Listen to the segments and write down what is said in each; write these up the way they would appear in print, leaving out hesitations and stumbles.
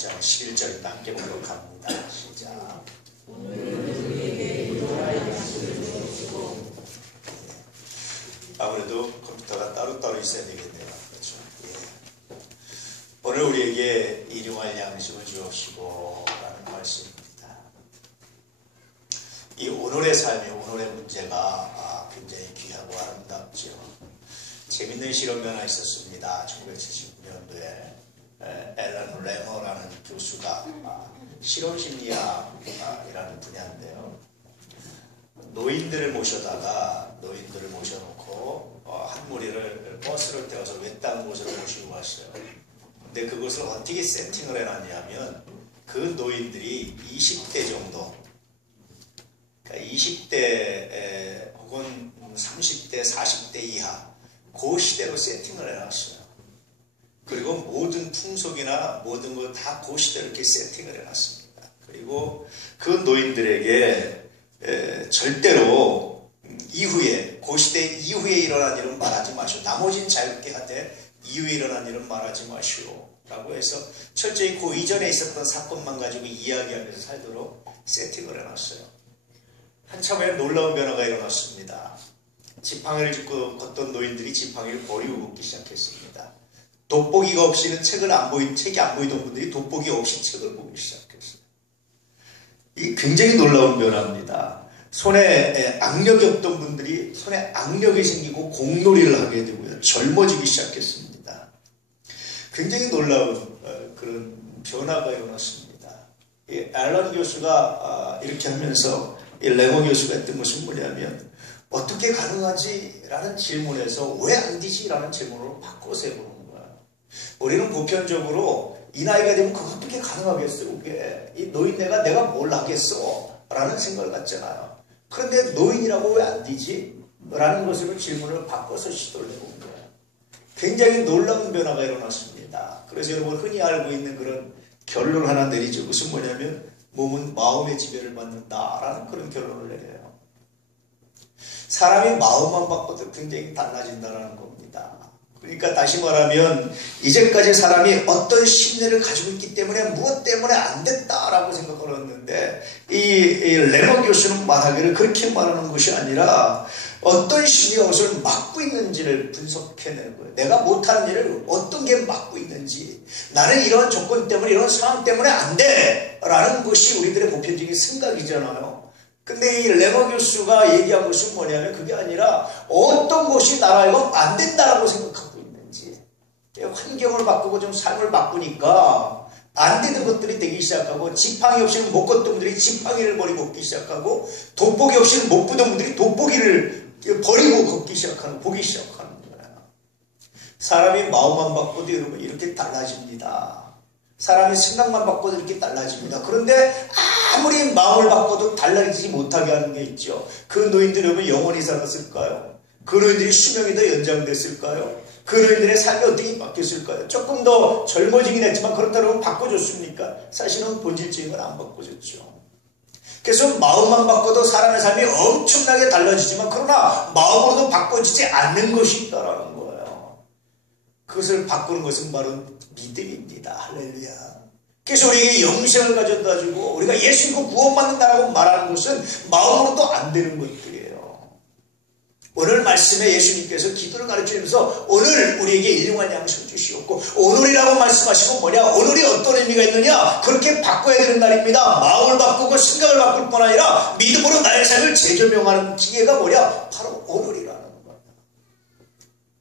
1장 11절 함께 보도록 합니다. 시작. 아무래도 컴퓨터가 따로따로 있어야 되겠네요. 그렇죠? 예. 오늘 우리에게 일용할 양식을 주옵시고 라는 말씀입니다. 이 오늘의 삶이, 오늘의 문제가 굉장히 귀하고 아름답죠. 재밌는 실험이 하나 있었습니다. 1979년도에 앨런 레머라는 교수가 실험심리학이라는 분야인데요. 노인들을 모셔놓고 한 무리를 버스를 태워서 외딴 곳으로 모시고 왔어요. 근데 그것을 어떻게 세팅을 해놨냐면 그 노인들이 20대 정도, 그러니까 20대 혹은 30대, 40대 이하 그 시대로 세팅을 해놨어요. 그리고 모든 풍속이나 모든 것 다 그 시대로 이렇게 세팅을 해놨습니다. 그리고 그 노인들에게 절대로 이후에, 그 시대 이후에 일어난 일은 말하지 마시오. 나머지는 자유롭게 하되 이후에 일어난 일은 말하지 마시오. 라고 해서 철저히 그 이전에 있었던 사건만 가지고 이야기하면서 살도록 세팅을 해놨어요. 한참 후에 놀라운 변화가 일어났습니다. 지팡이를 짚고 걷던 노인들이 지팡이를 버리고 걷기 시작했습니다. 돋보기가 없이는 책이 안 보이던 분들이 돋보기 없이 책을 보기 시작했어요. 이 굉장히 놀라운 변화입니다. 손에 악력이 없던 분들이 손에 악력이 생기고 공놀이를 하게 되고요. 젊어지기 시작했습니다. 굉장히 놀라운 그런 변화가 일어났습니다. 이 앨런 교수가 이렇게 하면서 이 레머 교수가 했던 것은 뭐냐면 어떻게 가능하지? 라는 질문에서 왜 안 되지? 라는 질문으로 바꿔서 해보는 거야. 우리는 보편적으로 이 나이가 되면 그거 어떻게 가능하겠어? 그게 이 노인네가 내가 뭘 하겠어? 라는 생각을 갖잖아요. 그런데 노인이라고 왜 안 되지? 라는 것으로 질문을 바꿔서 시도를 해본 거예요. 굉장히 놀라운 변화가 일어났습니다. 그래서 여러분 흔히 알고 있는 그런 결론 하나 내리죠. 그것은 뭐냐면 몸은 마음의 지배를 받는다라는 그런 결론을 내려요. 사람이 마음만 바꿔도 굉장히 달라진다는 겁니다. 그러니까 다시 말하면 이제까지 사람이 어떤 심리를 가지고 있기 때문에 무엇 때문에 안 됐다라고 생각을 했는데 이 레머 교수는 말하기를 그렇게 말하는 것이 아니라 어떤 심리가 그것을 막고 있는지를 분석해내는 거예요. 내가 못하는 일을 어떤 게 막고 있는지, 나는 이런 조건 때문에 이런 상황 때문에 안 돼 라는 것이 우리들의 보편적인 생각이잖아요. 근데 이 레머 교수가 얘기한 것은 뭐냐면 그게 아니라 어떤 것이 나라이고 안 된다라고 생각하고 있는지, 환경을 바꾸고 좀 삶을 바꾸니까 안 되는 것들이 되기 시작하고, 지팡이 없이는 못 걷던 분들이 지팡이를 버리고 걷기 시작하고, 돋보기 없이는 못 보던 분들이 돋보기를 버리고 걷기 시작하는, 보기 시작하는 거예요. 사람이 마음만 바꿔도 여러분 이렇게 달라집니다. 사람의 생각만 바꿔도 이렇게 달라집니다. 그런데 아무리 마음을 바꿔도 달라지지 못하게 하는 게 있죠. 그 노인들이 여러분 영원히 살았을까요? 그 노인들이 수명이 더 연장됐을까요? 그 노인들의 삶이 어떻게 바뀌었을까요? 조금 더 젊어지긴 했지만 그렇다고 바꿔줬습니까? 사실은 본질적인 건 안 바꿔줬죠. 그래서 마음만 바꿔도 사람의 삶이 엄청나게 달라지지만 그러나 마음으로도 바꿔지지 않는 것이 있다라는 거예요. 그것을 바꾸는 것은 바로 믿음입니다. 할렐루야. 그래서 우리에게 영생을 가져다주고 우리가 예수 믿고 구원받는다라고 말하는 것은 마음으로도 안 되는 것들이에요. 오늘 말씀에 예수님께서 기도를 가르치면서 오늘 우리에게 일용할 양식을 주시옵고, 오늘이라고 말씀하시고 뭐냐? 오늘이 어떤 의미가 있느냐? 그렇게 바꿔야 되는 날입니다. 마음을 바꾸고 생각을 바꿀 뿐 아니라 믿음으로 나의 삶을 재조명하는 기회가 뭐냐? 바로 오늘이라는 거야.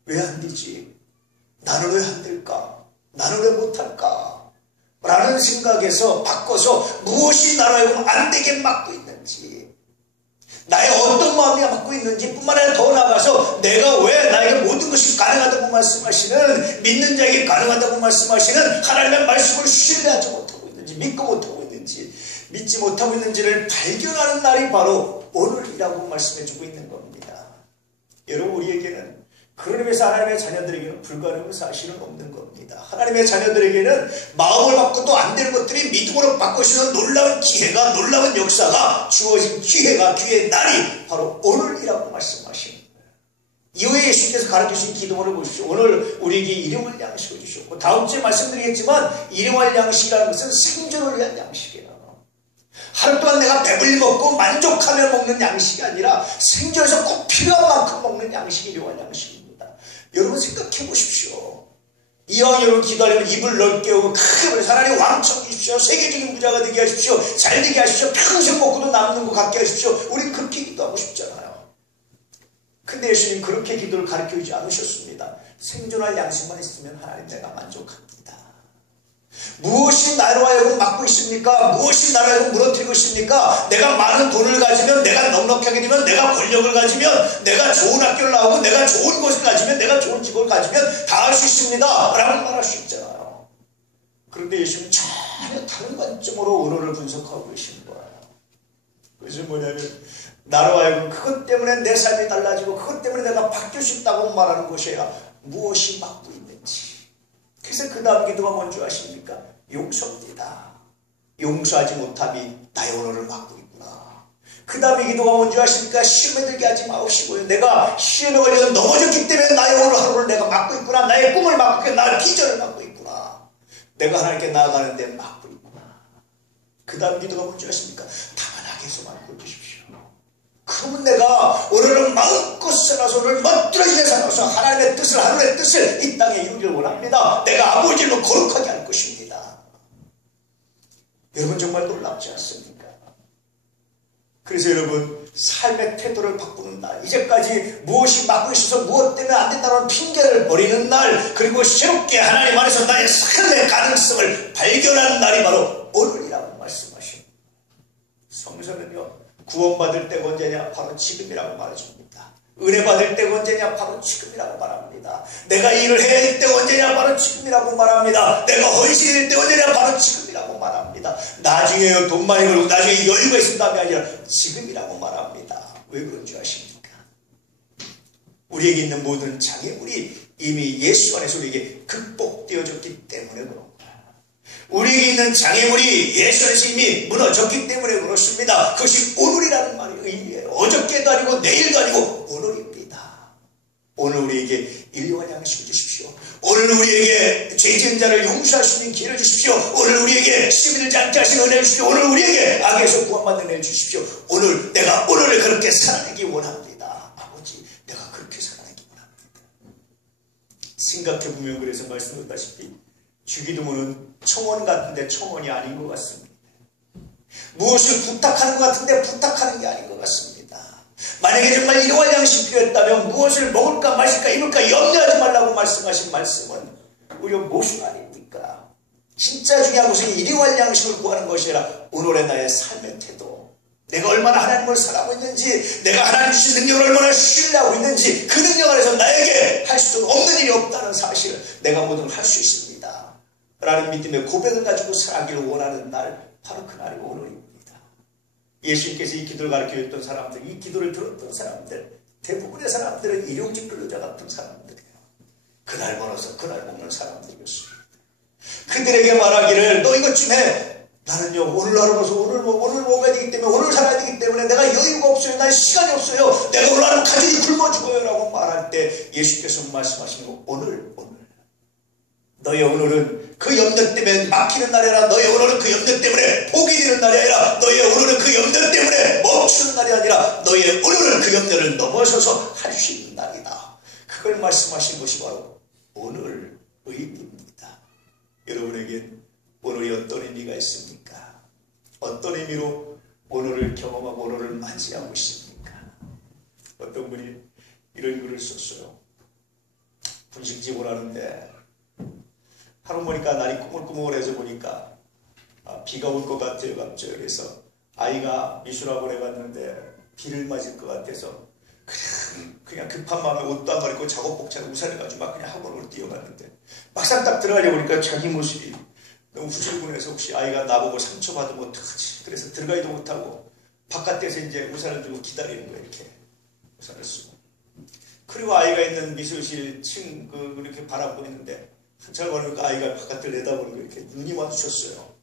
왜 안 되지? 나는 왜 안 될까? 나는 왜 못할까? 라는 생각에서 바꿔서 무엇이 나로 하여금 안 되게 막고 있는지, 나의 어떤 마음이 막고 있는지 뿐만 아니라 더 나아가서 내가 왜 나에게 모든 것이 가능하다고 말씀하시는, 믿는 자에게 가능하다고 말씀하시는 하나님의 말씀을 신뢰하지 못하고 있는지, 믿고 못하고 있는지, 믿지 못하고 있는지를 발견하는 날이 바로 오늘이라고 말씀해주고 있는 겁니다. 여러분, 우리에게는 그런 의미에서 하나님의 자녀들에게는 불가능한 사실은 없는 겁니다. 하나님의 자녀들에게는 마음을 바꿔도 안 되는 것들이 믿음으로 바꾸시는 놀라운 기회가, 놀라운 역사가 주어진 기회의 날이 바로 오늘이라고 말씀하시는 거예요. 이후에 예수님께서 가르쳐주신 기도문을 보십시오. 오늘 우리에게 일용할 양식을 주셨고, 다음 주에 말씀드리겠지만 일용할 양식이라는 것은 생존을 위한 양식이에요. 하루 동안 내가 배불리 먹고 만족하며 먹는 양식이 아니라 생존에서 꼭 필요한 만큼 먹는 양식이 일용할 양식입니다. 여러분 생각해 보십시오. 이왕 여러분 기도하려면 입을 넓게 하고 크게 말해서 하나님 왕청 주십시오. 세계적인 부자가 되게 하십시오. 잘 되게 하십시오. 평생 먹고도 남는 거 갖게 하십시오. 우린 그렇게 기도하고 싶잖아요. 근데 예수님 그렇게 기도를 가르쳐주지 않으셨습니다. 생존할 양식만 있으면 하나님 내가 만족합니다. 무엇이 나로 하여금 막고 있습니까? 무엇이 나로 하여금 무너뜨리고 있습니까? 내가 많은 돈을 가지면, 내가 넉넉하게 되면, 내가 권력을 가지면, 내가 좋은 학교를 나오고, 내가 좋은 곳을 가지면, 내가 좋은 직업을 가지면 다 할 수 있습니다 라고 말할 수 있잖아요. 그런데 예수님은 전혀 다른 관점으로 언어를 분석하고 계신 거예요. 그것은 뭐냐면 나로 하여금 그것 때문에 내 삶이 달라지고 그것 때문에 내가 바뀔 수 있다고 말하는 것이 아니라 무엇이 막고 있는지. 그래서 그 다음 기도가 뭔지 아십니까? 용서입니다. 용서하지 못함이 나의 언어를 막고 있구나. 그 다음에 기도가 뭔지 아십니까? 시험에 들게 하지 마옵시고요. 내가 시험에 걸려 넘어졌기 때문에 나의 오늘 하루를 내가 막고 있구나. 나의 꿈을 막고 있구나. 나의 비전을 막고 있구나. 내가 하나님께 나아가는데 막고 있구나. 그 다음 기도가 뭔지 아십니까? 다만 악에서만 구해주십시오. 그러면 내가 오늘은 마음껏 살아서 오늘 멋들어지게 살아서 하나님의 뜻을, 하늘의 뜻을 이 땅에 이루기를 원합니다. 내가 아버지를 거룩하게 할 것입니다. 여러분 정말 놀랍지 않습니까? 그래서 여러분 삶의 태도를 바꾸는 날, 이제까지 무엇이 막고 있어서 무엇 때문에 안 된다는 핑계를 버리는 날, 그리고 새롭게 하나님 안에서 나의 삶의 가능성을 발견하는 날이 바로 오늘이라고 말씀하십니다. 성서는요, 구원받을 때가 언제냐? 바로 지금이라고 말해줍니다. 은혜 받을 때가 언제냐? 바로 지금이라고 말합니다. 내가 일을 해야 될 때가 언제냐? 바로 지금이라고 말합니다. 내가 헌신할 때 언제냐? 바로 지금이라고 말합니다. 나중에 돈 많이 벌고 나중에 여유가 있은 다음이 아니라 지금이라고 말합니다. 왜 그런 줄 아십니까? 우리에게 있는 모든 장애물이 이미 예수 안에서 우리에게 극복되어졌기 때문에 그런 거예요. 우리에게 있는 장애물이 예수 안에서 이미 무너졌기 때문에 그렇습니다. 그것이 오늘이라는 말의 의미예요. 어저께도 아니고 내일도 아니고 오늘입니다. 오늘 우리에게 일용할 양식을 주십시오. 오늘 우리에게 죄 지은 자를 용서할 수 있는 기회를 주십시오. 오늘 우리에게 시비 들지 않게 하시는 은혜를 주십시오. 오늘 우리에게 악에서 구원받는 은혜를 주십시오. 오늘 내가 오늘을 그렇게 살아내기 원합니다. 아버지, 내가 그렇게 살아내기 원합니다. 생각해보면 그래서 말씀드렸다시피 주기도문은 청원 같은데 청원이 아닌 것 같습니다. 무엇을 부탁하는 것 같은데 부탁하는 게 아닌 것 같습니다. 만약에 정말 일용할 양식이 필요했다면 무엇을 먹을까 마실까 입을까 염려하지 말라고 말씀하신 말씀은 오히려 모순 아닙니까? 진짜 중요한 것은 일용할 양식을 구하는 것이 아니라 오늘의 나의 삶의 태도, 내가 얼마나 하나님을 사랑하고 있는지, 내가 하나님 주신 능력을 얼마나 신뢰하고 있는지, 그 능력 안에서 나에게 할 수 없는 일이 없다는 사실을 내가 모든 걸 할 수 있습니다 라는 믿음의 고백을 가지고 살아가기를 원하는 날, 바로 그날이 오늘입니다. 예수님께서 이 기도를 가르쳐줬던 사람들, 이 기도를 들었던 사람들, 대부분의 사람들은 일용직 근로자 같은 사람들이에요. 그날 벌어서 그날 먹는 사람들이었습니다. 그들에게 말하기를 너 이것 좀 해. 나는요 오늘 하루 벌어서 오늘 먹어야 되기 때문에, 오늘 살아야 되기 때문에 내가 여유가 없어요. 난 시간이 없어요. 내가 오늘 하루 가족이 굶어 죽어요 라고 말할 때 예수께서 말씀하시는 거, 오늘 너의 오늘은 그 염려 때문에 막히는 날이 아니라, 너의 오늘은 그 염려 때문에 포기 되는 날이 아니라, 너의 오늘은 그 염려 때문에 멈추는 날이 아니라, 너의 오늘은 그 염려를 넘어서서 할 수 있는 날이다. 그걸 말씀하신 것이 바로 오늘 의미입니다. 여러분에겐 오늘이 어떤 의미가 있습니까? 어떤 의미로 오늘을 경험하고 오늘을 맞이하고 있습니까? 어떤 분이 이런 글을 썼어요. 분식집을 하는데 하루 보니까 날이 꾸물꾸물해서 보니까 비가 올 것 같아요. 갑자기. 그래서 아이가 미술학원에 갔는데 비를 맞을 것 같아서 그냥 급한 마음에 옷도 안 갈아입고 작업복 차고 우산을 가지고 막 그냥 학원으로 뛰어갔는데 막상 딱 들어가려 보니까 자기 모습이 너무 후줄근해서 혹시 아이가 나보고 상처받으면 어떡하지. 그래서 들어가지도 못하고 바깥에서 이제 우산을 들고 기다리는 거예요. 이렇게 우산을 쓰고. 그리고 아이가 있는 미술실 층 이렇게 바라보고 있는데 한참 걸으니까 아이가 바깥을 내다보는 거 이렇게 눈이 마주쳤어요.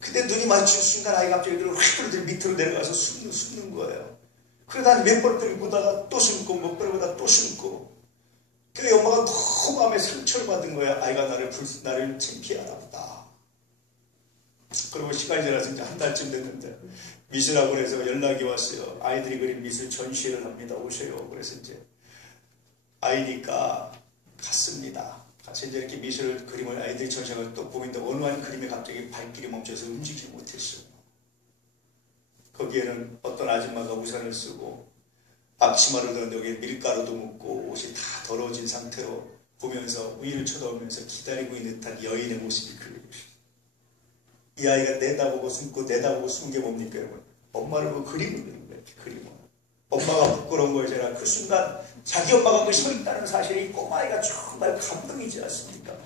근데 눈이 마주친 순간 아이가 갑자기 휙 밑으로 내려가서 숨는 거예요. 그러다 몇 번 들고다가 또 숨고 몇 번보다 또 숨고. 그 엄마가 너무 마음에 상처를 받은 거야. 아이가 나를 창피하다 보다. 그리고 시간이 지나서 이제 한 달쯤 됐는데 미술학원에서 그래서 연락이 왔어요. 아이들이 그린 미술 전시회를 합니다. 오셔요. 그래서 이제 아이니까 갔습니다. 같이 이제 이렇게 미술 그림을 아이들이 전시하고 또 보는데 어느 한 그림에 갑자기 발길이 멈춰서 움직이지 못했어요. 거기에는 어떤 아줌마가 우산을 쓰고 앞치마를 여기 밀가루도 묻고 옷이 다 더러워진 상태로 보면서 위를 쳐다보면서 기다리고 있는 듯한 여인의 모습이 그려요. 이 아이가 내다보고 숨고 내다보고 숨은 게 뭡니까 여러분? 엄마를 보고 그림을 그린 거예요. 그림을. 엄마가 부끄러운 거예요. 제가 그 순간 자기 엄마가 그 서 있다는 사실이 꼬마아이가 정말 감동이지 않습니까?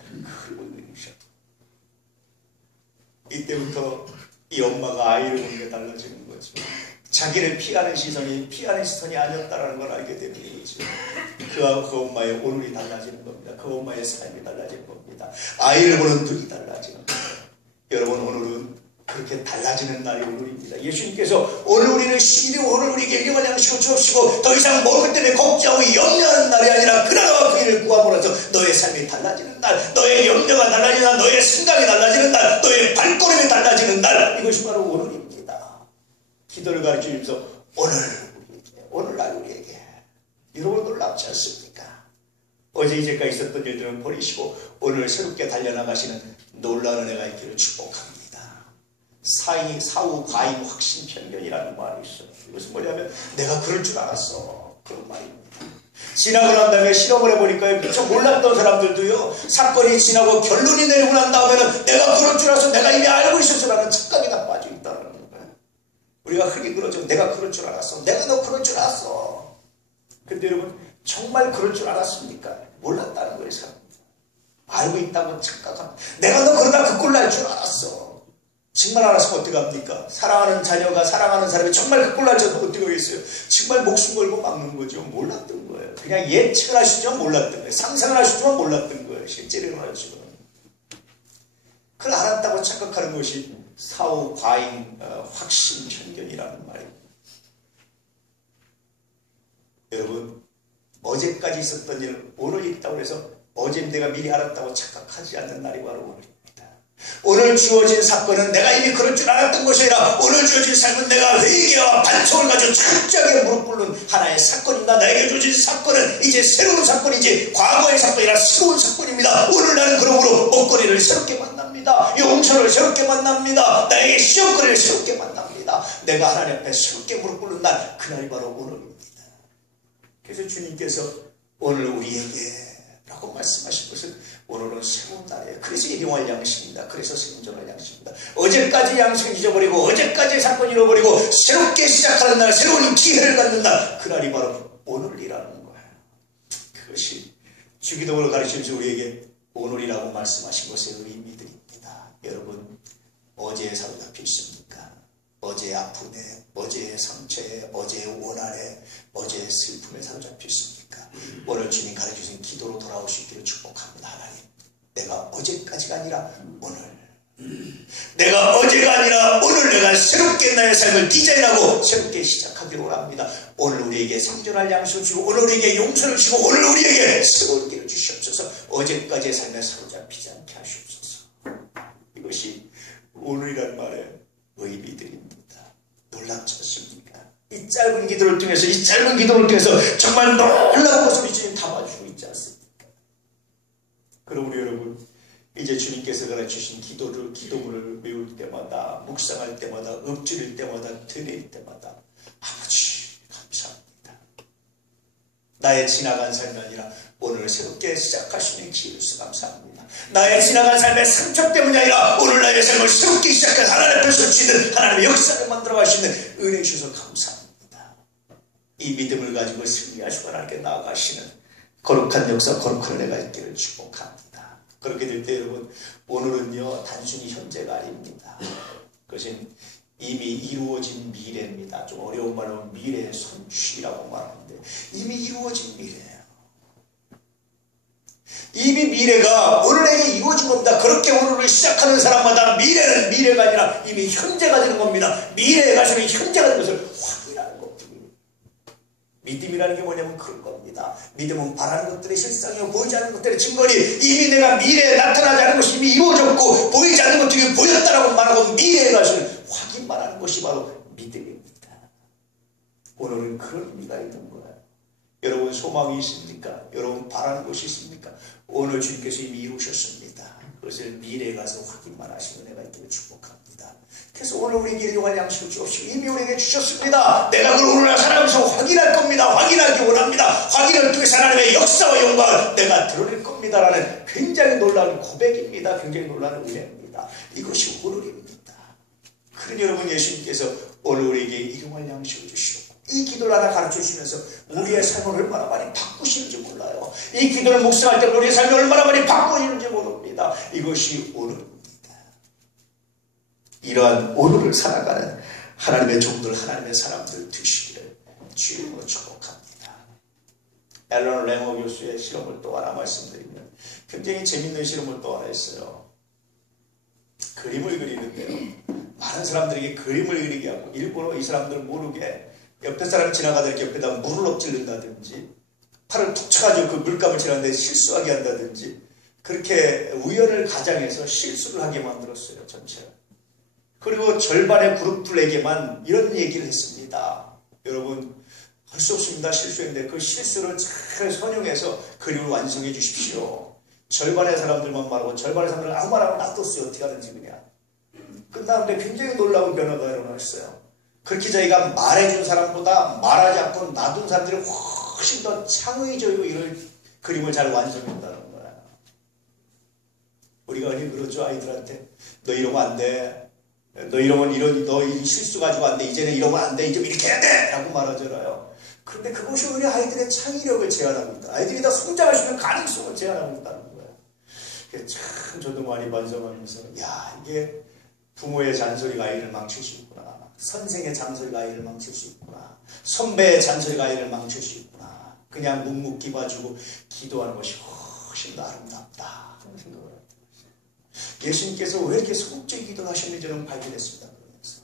그림을 그리셨다. 이때부터 이 엄마가 아이를 보는 게 달라지는 거죠. 자기를 피하는 시선이 아니었다는 걸 알게 되는 거죠. 그 엄마의 오늘이 달라지는 겁니다. 그 엄마의 삶이 달라지는 겁니다. 아이를 보는 눈이 달라지는 겁니다. 여러분 오늘은 그렇게 달라지는 날이 오늘입니다. 예수님께서 오늘 우리는 신이되고 오늘 우리에게 일용할 양식을 주옵시고 더 이상 먹을 것 때문에 걱정하고 염려하는 날이 아니라 그 나라와 그 일을 구함으로써 너의 삶이 달라지는 날, 너의 염려가 달라지는 날, 너의 생각이 달라지는 날, 너의 발걸음이 달라지는 날, 이것이 바로 오늘입니다. 기도를 가르쳐주면서 오늘날 우리에게 여러분 놀랍지 않습니까? 어제 이제까지 있었던 일들은 버리시고 오늘 새롭게 달려나가시는 놀라운 은혜가 있기를 축복합니다. 사후 과잉 확신 편견이라는 말이 있어요. 이것은 뭐냐면 내가 그럴 줄 알았어. 그런 말입니다. 지나고 난 다음에 실험을 해보니까 미처 몰랐던 사람들도요. 사건이 지나고 결론이 내리고 난 다음에는 내가 그럴 줄 알았어. 내가 이미 알고 있었어라는 착각이 다 빠져 있다는 거예요. 우리가 흔히 그러죠. 내가 그럴 줄 알았어. 내가 너 그럴 줄 알았어. 근데 여러분 정말 그럴 줄 알았습니까? 몰랐다는 거예요. 사람. 알고 있다고 착각합니다. 내가 너 그러다 그 꼴 날 줄 알았어. 정말 알았으면 어떻게 합니까? 사랑하는 자녀가 사랑하는 사람이 정말 그 꼴 날 줄 어떻게 하겠어요? 정말 목숨 걸고 막는 거죠. 몰랐던 거예요. 그냥 예측을 하시지만 몰랐던 거예요. 상상을 하시지만 몰랐던 거예요. 실제로 일어나지만. 그걸 알았다고 착각하는 것이 사후 과잉 확신 편견이라는 말입니다. 여러분 어제까지 있었던 일 오늘 있다고 해서 어제 내가 미리 알았다고 착각하지 않는 날이 바로 오늘입니다. 오늘 주어진 사건은 내가 이미 그럴 줄 알았던 것이 아니라 오늘 주어진 삶은 내가 회개와 반성을 가지고 철저하게 무릎 꿇는 하나의 사건입니다. 나에게 주어진 사건은 이제 새로운 사건이지 과거의 사건이 아니라 새로운 사건입니다. 오늘 나는 그러므로 먹거리를 새롭게 만납니다. 용서를 새롭게 만납니다. 나에게 시험거리를 새롭게 만납니다. 내가 하나님 앞에 새롭게 무릎 꿇는 날 그날이 바로 오늘입니다. 그래서 주님께서 오늘 우리에게 라고 말씀하신 것은 오늘은 새로운 날이에요. 그래서 일용할 양식입니다. 그래서 생존할 양식입니다. 어제까지 양식을 잊어버리고 어제까지 사건을 잃어버리고 새롭게 시작하는 날, 새로운 기회를 갖는 날, 그날이 바로 오늘이라는 거예요. 그것이 주기도문을 가르치면서 우리에게 오늘이라고 말씀하신 것의 의미들입니다. 여러분 어제에 사로잡혀 있습니까? 어제의 아픔에, 어제의 상처에, 어제의 원한에, 어제의 슬픔에 사로잡혀 있습니까? 오늘 주님 가르쳐주신 기도로 돌아오시기를 축복합니다. 하나님 내가 어제까지가 아니라 오늘, 내가 어제가 아니라 오늘 내가 새롭게 나의 삶을 디자인하고 새롭게 시작하기로 원합니다. 오늘 우리에게 생존할 양식을 주시고 오늘 우리에게 용서를 주시고 오늘 우리에게 새로운 길을 주시옵소서. 어제까지의 삶에 사로잡히지 않게 하시옵소서. 이것이 오늘이라는 말의 의미들입니다. 놀랍지 않습니까? 이 짧은 기도를 통해서 정말 놀라운 것을 주님 담아주고 있지 않습니까? 그럼 우리 여러분 이제 주님께서 가르치신 기도문을 외울 때마다 묵상할 때마다 읊조릴 때마다 드릴 때마다 아버지 감사합니다. 나의 지나간 삶이 아니라 오늘 새롭게 시작할 수 있는 기회를 주셔서 감사합니다. 나의 지나간 삶의 상처 때문이 아니라 오늘 나의 삶을 새롭게 시작한 하나님 앞에 설 수 있는 하나님의 역사를 만들어갈 수 있는 은혜 주셔서 감사합니다. 이 믿음을 가지고 승리하시고 하나님께 나아가시는 거룩한 역사, 거룩한 은혜가 있기를 축복합니다. 그렇게 될 때 여러분 오늘은요 단순히 현재가 아닙니다. 그것은 이미 이루어진 미래입니다. 좀 어려운 말로 미래의 선취라고 말하는데 이미 이루어진 미래예요. 이미 미래가 오늘에게 이루어진 겁니다. 그렇게 오늘을 시작하는 사람마다 미래는 미래가 아니라 이미 현재가 되는 겁니다. 미래에 가서는 현재가 되는 것을 확인하는 겁니다. 믿음이라는 게 뭐냐면 그런 겁니다. 믿음은 바라는 것들의 실상이요 보이지 않는 것들의 증거니 이미 내가 미래에 나타나지 않은 것이 이미 이루어졌고 보이지 않는 것들이 보였다라고 말하고 미래의 것을 확인만 하는 것이 바로 믿음입니다. 오늘은 그런 의미가 있는 거예요. 여러분 소망이 있습니까? 여러분 바라는 것이 있습니까? 오늘 주님께서 이미 이루셨습니다. 그것을 미래에 가서 확인만 하시는 은혜가 있기를 축복합니다. 그래서 오늘 우리에게 일용할 양식을 주옵시고 이미 우리에게 주셨습니다. 내가 그걸 오늘 살아가면서 확인할 겁니다. 확인하기 원합니다. 확인을 통해서 하나님의 역사와 영광을 내가 드러낼 겁니다라는 굉장히 놀라운 고백입니다. 굉장히 놀라운 은혜입니다. 이것이 오늘입니다. 그러니 여러분 예수님께서 오늘 우리에게 일용할 양식을 주시고 이 기도를 하나 가르쳐 주시면서 우리의 삶을 얼마나 많이 바꾸시는지 몰라요. 이 기도를 묵상할 때 우리의 삶이 얼마나 많이 바꾸시는지 모릅니다. 이것이 오늘입니다. 이러한 오늘을 살아가는 하나님의 종들, 하나님의 사람들 되시기를 주님으로 축복합니다. 앨런 레머 교수의 실험을 또 하나 말씀드리면 굉장히 재밌는 실험을 또 하나 했어요. 그림을 그리는데요. 많은 사람들에게 그림을 그리게 하고 일부러 이 사람들 모르게 옆에 사람이 지나가다 이렇게 옆에다 물을 엎질른다든지 팔을 툭 쳐가지고 그 물감을 칠하는데 실수하게 한다든지 그렇게 우연을 가장해서 실수를 하게 만들었어요. 전체를. 그리고 절반의 그룹들에게만 이런 얘기를 했습니다. 여러분 할 수 없습니다. 실수했는데 그 실수를 잘 선용해서 그림을 완성해 주십시오. 절반의 사람들만 말하고 절반의 사람들은 아무 말 안 하고 놔뒀어요. 어떻게 하든지 그냥. 끝나는데 굉장히 놀라운 변화가 일어났어요. 그렇게 저희가 말해준 사람보다 말하지 않고 놔둔 사람들이 훨씬 더 창의적이고 이런 그림을 잘 완성한다는 거야. 우리가 흔히 그러죠. 아이들한테 너 이러면 안 돼. 너 이러면 너 이 실수 가지고 안 돼. 이제는 이러면 안 돼. 이제 이렇게 해야 돼. 라고 말하잖아요. 그런데 그것이 우리 아이들의 창의력을 제한하고 있다. 아이들이 다 성장할 수 있는 가능성을 제한하고 있다는 거예요. 참 저도 많이 반성하면서 야 이게 부모의 잔소리가 아이를 망칠 수 있구나. 선생의 잔소리가 아이를 망칠 수 있구나. 선배의 잔소리가 아이를 망칠 수 있구나. 그냥 묵묵히 봐주고 기도하는 것이 훨씬 더 아름답다. 그런 생각을 합니다. 예수님께서 왜 이렇게 소극적인 기도를 하셨는지 저는 발견했습니다. 그러면서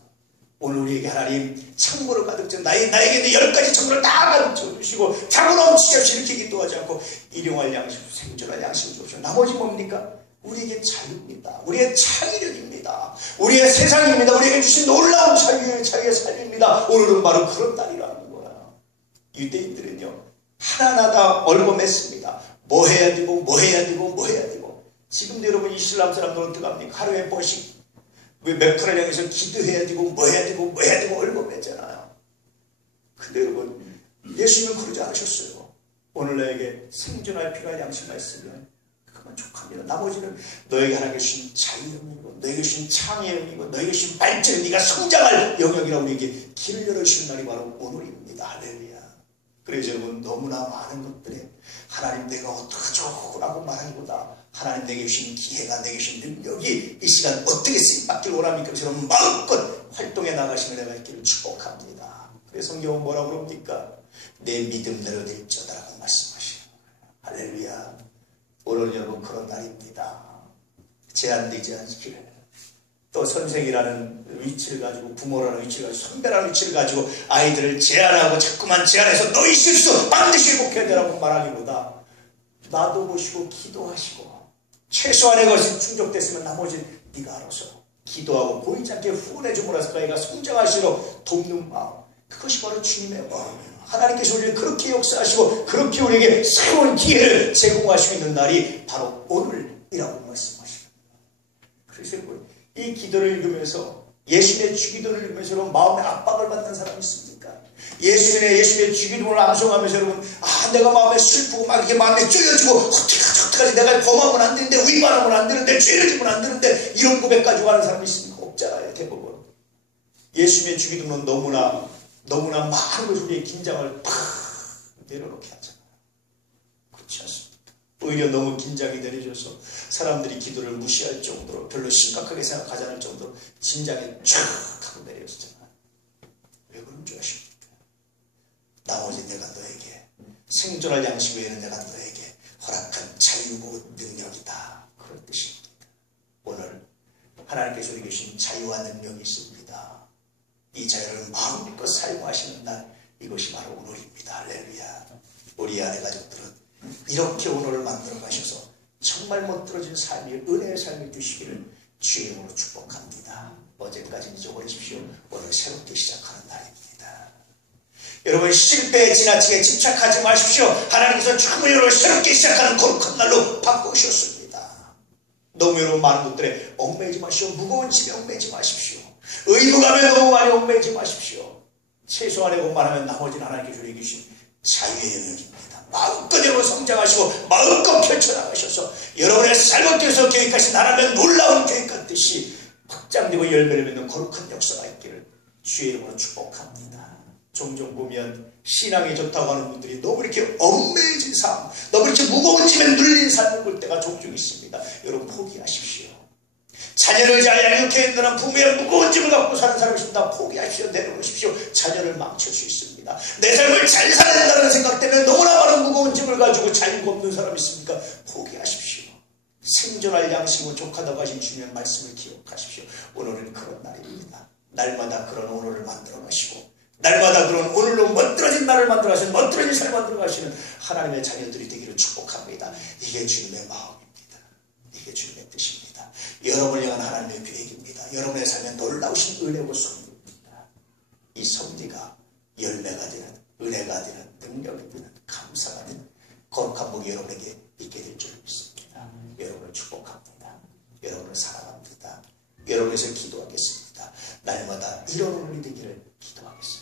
오늘 우리에게 하나님 창고를 가득 채워 나에게 10가지 창고를 다 가득 채워주시고 창고 넘치게 없이 이렇게 기도하지 않고 일용할 양식, 생존할 양식을 주시고 나머지 뭡니까? 우리에게 자유입니다. 우리의 창의력입니다. 우리의 세상입니다. 우리에게 주신 놀라운 자유의 삶입니다. 오늘은 바로 그런 날이라는 거야. 유대인들은요 하나하나 다 얽어맸습니다. 뭐 해야 되고 뭐 해야 되고 뭐 해야 되고 지금도 여러분 이슬람 사람들은 어떻게 합니까? 하루에 번씩 메카를 향해서 기도해야 되고 뭐 해야 되고 뭐 해야 되고 얽어맸잖아요. 근데 여러분 예수님은 그러지 않으셨어요. 오늘 나에게 생존할 필요한 양식만 있으면 족합니다. 나머지는 너에게 하나님께 주신 자유형이고 너에게 주신 창의형이고 너에게 주신 발전 네가 성장할 영역이라고 우리에게 길을 열어주시는 날이 바로 오늘입니다. 할렐루야. 그래서 여러분 너무나 많은 것들에 하나님 내가 어떡하죠? 라고 말하기보다 하나님 내게 주신 기회가 내게 주신 능력이 이 시간 어떻게 쓰임받기를 원합니까? 그래서 마음껏 활동해 나가시는 내가 있기를 축복합니다. 그래서 성경은 뭐라고 그럽니까? 내 믿음대로 될지어다라고 말씀하시는 거예요. 할렐루야. 오늘 여러분 그런 날입니다. 제한되지 않기를. 또 선생이라는 위치를 가지고 부모라는 위치를 가지고 선배라는 위치를 가지고 아이들을 제한하고 자꾸만 제한해서 너희 실수 반드시 회복해야 되라고 말하기보다 놔둬보시고 기도하시고 최소한의 것이 충족됐으면 나머지는 네가 알아서 기도하고 보이지 않게 후원해 줌으로써 그아이가 성장할수록 돕는 마음, 그것이 바로 주님의 마음이에요. 하나님께서 우리를 그렇게 역사하시고 그렇게 우리에게 새로운 기회를 제공하시고 있는 날이 바로 오늘이라고 말씀하십니다. 그래서 이 기도를 읽으면서 예수님의 주기도를 읽으면서 여러분 마음에 압박을 받는 사람이 있습니까? 예수님의 주기도를 암송하면서 여러분 내가 마음에 슬프고 막 이렇게 마음에 쪼여지고 어떡하지 내가 범하면 안 되는데 위반하면 안 되는데 죄를 지면 안 되는데 이런 고백 가지고 하는 사람이 있습니까? 없잖아요. 대부분 예수님의 주기도는 너무나 많은 것을 우리의 긴장을 팍 내려놓게 하잖아요. 그렇지 않습니까? 오히려 너무 긴장이 내려져서 사람들이 기도를 무시할 정도로 별로 심각하게 생각하지 않을 정도로 긴장이 쫙 하고 내려지잖아요. 왜 그런 줄 아십니까? 나머지 내가 너에게 생존할 양식 외에는 내가 너에게 허락한 자유고 능력이다. 그런 뜻입니다. 오늘 하나님께서 우리에게 주신 자유와 능력이 있습니다. 이 자유를 마음껏 사용하시는 날 이것이 바로 오늘입니다. 할렐루야. 우리 아내 가족들은 이렇게 오늘을 만들어 가셔서 정말 멋들어진 삶이 은혜의 삶이 되시기를 주의 이름으로 축복합니다. 어제까지는 잊어버리십시오. 오늘 새롭게 시작하는 날입니다. 여러분 실패에 지나치게 집착하지 마십시오. 하나님께서 충분히 여러분을 새롭게 시작하는 거룩한 날로 바꾸셨습니다. 너무 여러분 많은 것들에 얽매이지 마십시오. 무거운 짐에 얽매이지 마십시오. 의무감에 너무 많이 얽매이지 마십시오. 최소한의 것만 하면 나머지는 하나님께 주려 계신 자유의 영역입니다. 마음껏 여러분 성장하시고 마음껏 펼쳐나가셔서 여러분의 삶을 통해서 계획하신 하나님의 놀라운 계획 같듯이 확장되고 열매를 맺는 거룩한 역사가 있기를 주의 이름으로 축복합니다. 종종 보면 신앙이 좋다고 하는 분들이 너무 이렇게 얽매여진 삶, 너무 이렇게 무거운 짐에 눌린 삶을 볼 때가 종종 있습니다. 여러분 포기하십시오. 자녀를 잘 양육해야 한다는 부모의 무거운 짐을 갖고 사는 사람이 있습니다. 포기하십시오. 내려놓으십시오. 자녀를 망칠 수 있습니다. 내 삶을 잘 살아야 된다는 생각 때문에 너무나 많은 무거운 짐을 가지고 자유가 없는 사람이 있습니까? 포기하십시오. 생존할 양식이 부족하다고 하신 주님의 말씀을 기억하십시오. 오늘은 그런 날입니다. 날마다 그런 오늘을 만들어 가시고 날마다 그런 오늘로 멋들어진 날을 만들어 가시는 멋들어진 삶을 만들어 가시는 하나님의 자녀들이 되기를 축복합니다. 이게 주님의 마음입니다. 이게 주님의 뜻입니다. 여러분을 향한 하나님의 계획입니다. 여러분의 삶에 놀라우신 은혜고 섭리입니다. 이 섭리가 열매가 되는 은혜가 되는 능력이 되는 감사가 되는 거룩한 복이 여러분에게 있게 될 줄 믿습니다. 여러분을 축복합니다. 여러분을 사랑합니다. 여러분에서 기도하겠습니다. 날마다 이런 오늘이 되기를 기도하겠습니다.